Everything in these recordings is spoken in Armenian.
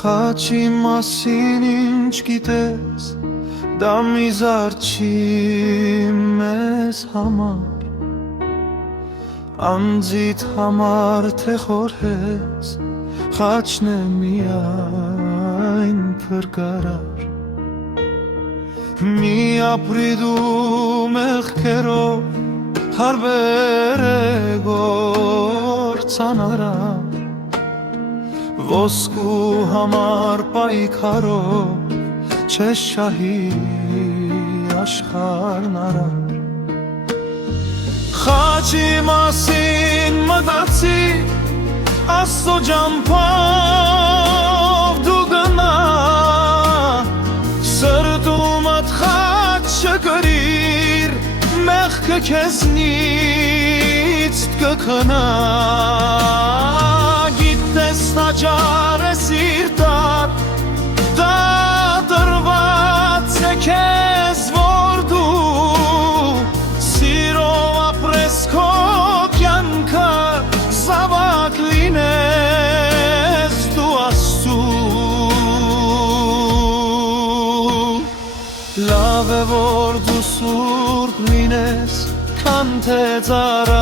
Խաչի մասին ինչ գիտես, դա միզար չի մեզ համար, անձիդ համար թե խորհես, խաչն է միայն փրկարար։ Մի ապրի դու մեղքերով, հարբեր է գործանարար, ոսկու համար պայքարով չես շահի աշխարհն արար։ Խաչի մասին մտածի, Աստծո ջամփով դու գնա, սրտումդ խաչ չկրիր, մեղքը քեզնից կքնա։ Գիտես տաճար է սիրտդ, դա տրված է քեզ, որ դու սիրով ապրես քո կյանքը, զավակ լինես դու Աստծու։ Լավ է որ դու սուրբ լինես, քան թե ծառանենք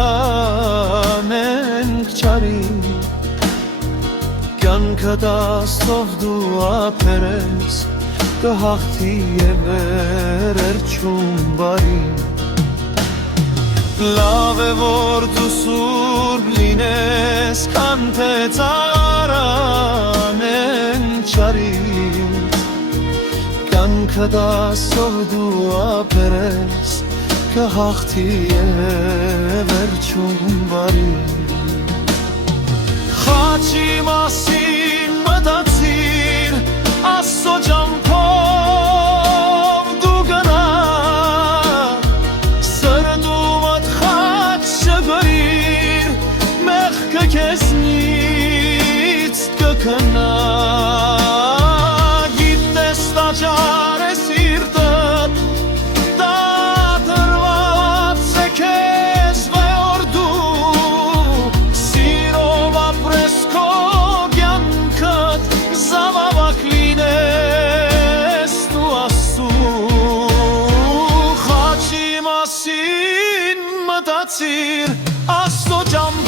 չարի, կյանքդ Աստծով դու ապրես, կհաղթի և վերջում բարի։ Լավ է որ դու սուրբ լինես, քան թե ծառանենք չարի, կյանքդ Աստծով դու ապրես, կհաղթի և վերջում բարի։ Խաչի մասին մտածիր, Աստծո ջամփով դու գնա, սրտումդ խաչ չկրիր, մեղքը քեզնից կքնա։ Գիտես տաճար է սիրտդ, դա տրված է քեզ, որ դու սիրով ապրես քո կյանքդ, զավակ լինես դու Աստծու։ Խաչի մասին մտածիր, Աստծո ջամփով